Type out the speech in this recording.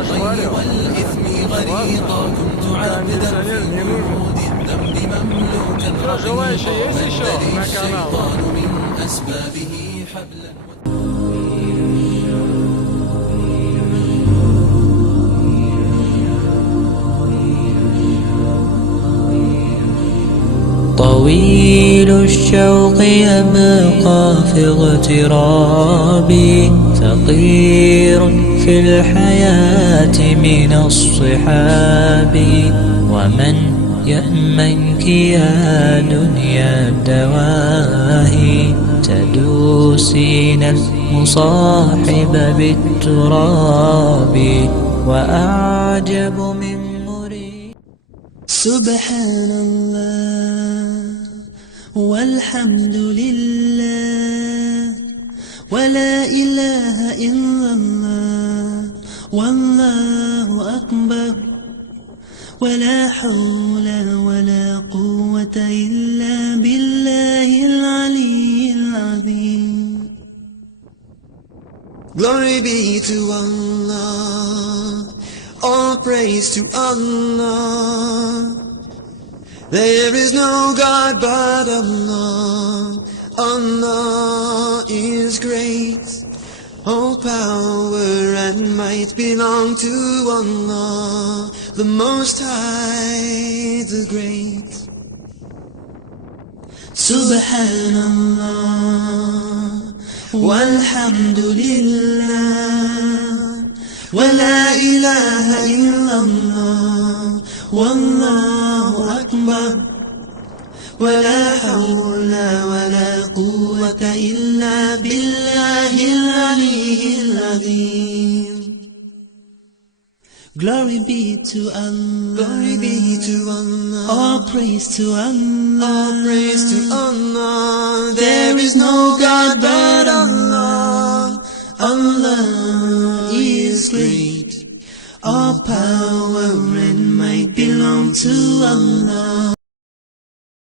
الغي والإثم غريقا كنت عابدا في قعود الذنب مملوكا رقيقا مدني الشيطان من أسبابه حبلا طويل الشوق يبقى في اغترابي ثقير في الحياة من الصحاب ومن يأمنك يا دنيا الدواهي تدوسين المصاحب بالتراب وأعجب من مريد. سبحان الله والحمد لله ولا إله إلا الله والله أكبر ولا حول ولا قوة إلا بالله العلي العظيم. Glory be to Allah, all praise to Allah. There is no God but Allah. Allah is great. All power and might belong to Allah, the Most High, the Great. Subhanallah walhamdulillah wa la ilaha illallah wallahu akbar ولا حول ولا قوة إلا بالله العلي العظيم. Glory be to Allah, glory be to Allah, all praise to Allah, all praise to Allah. There is no God